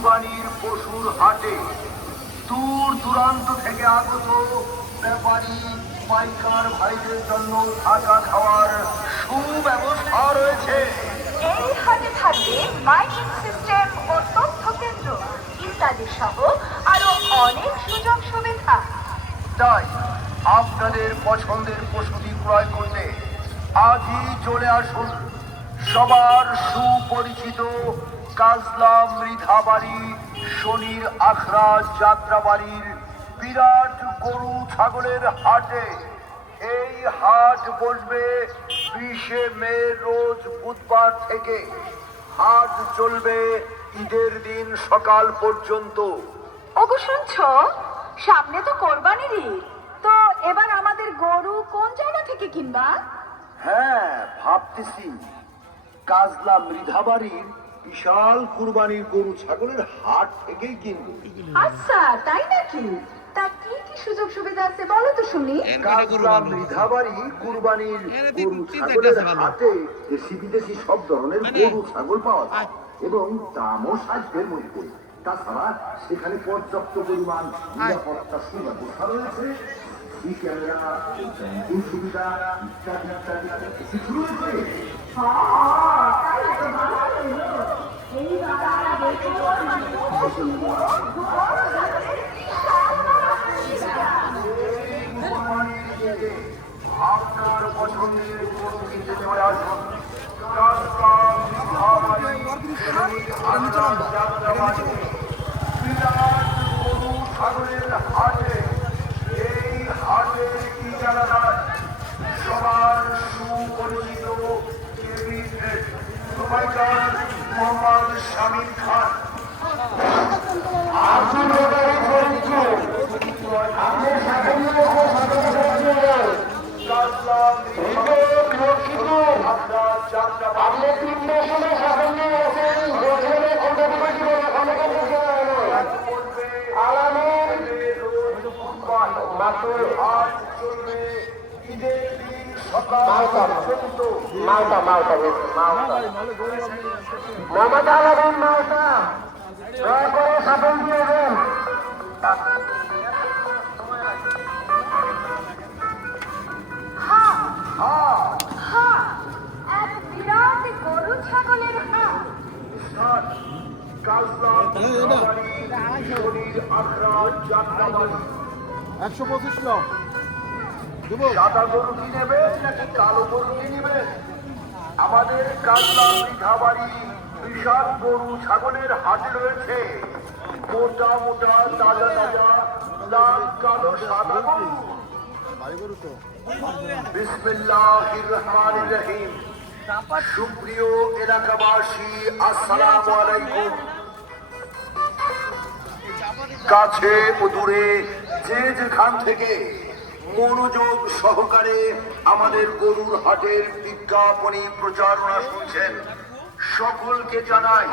কুরবানির পশুর হাটে দূর দূরান্ত থেকে আগত ব্যাপারী পাইকার ভাইদের জন্য থাকা খাওয়ার সুব্যবস্থা রয়েছে। এই হাটে থাকবে মাইকিং সিস্টেম ও তথ্য কেন্দ্র ইত্যাদি সহ আরো অনেক সুযোগ সুবিধা। তাই আপনাদের পছন্দের পশুটি ক্রয় করতে আজই চলে আসুন সবার সুপরিচিত কাজলা মৃধাবাড়ি শনির আখড়া যাত্রাবাড়ির বিরাট গরু ছাগলের হাটে। এই হাট বসবে 20শে মে রোজ বুধবার থেকে। হাট চলবে ঈদের দিন সকাল পর্যন্ত। ওগো শুনছো, সামনে তো কোরবানির ঈদ, তো এবার আমাদের গরু কোন জায়গা থেকে কিনবা? হ্যাঁ, ভাবতেছি কাজলা মৃধাবাড়ির বিশাল কুরবানির গরু ছাগলের হাট থেকেই কিনবো। আচ্ছা, তাই নাকি? তা কি কি সুযোগ সুবিধা আছে বলো তো শুনি। কাজলা মৃধাবাড়ি কুরবানির গরু ছাগলের হাটে দেশি বিদেশি সব ধরনের গরু ছাগল পাওয়া যায় এবং দামও সাধ্যের মধ্যে। তাছাড়া সেখানে পর্যাপ্ত পরিমাণ নিরাপত্তা সুব্যবস্থা রয়েছে, ক্যামেরা, ব্যাংকিং সুবিধা ইত্যাদি ইত্যাদি কিছু রয়েছে। আপনার পছন্দের গরু কিনতে চলে আসুন গরু ছাগলের হাটে। এই হাটের ঠিকানায় সবার সুপরিচিত মোহাম্মদ শামীম খান। মোহাম্মদ আলামিন মালটা দয়া করে সাফল দিয়ে দেন। এক বিরাট গরু ছাগলের হাট। 125 নাও। সাদা গরু কি নেবেন নাকি কালো গরু কি নেবেন? আমাদের কাজলা মৃধাবাড়ি বিশাল গরু ছাগলের হাট রয়েছে। মোটা মোটা তাজা তাজা লাল কালো সাদা গরু। বিসমিল্লাহির রহমানির রহিম। সুপ্রিয় এলাকাবাসী, আসসালামু আলাইকুম। কাছে ও দূরে যে যেখান থেকে মনোযোগ সহকারে আমাদের গরুর হাটের বিজ্ঞাপনী প্রচারণা শুনছেন সকলকে জানাই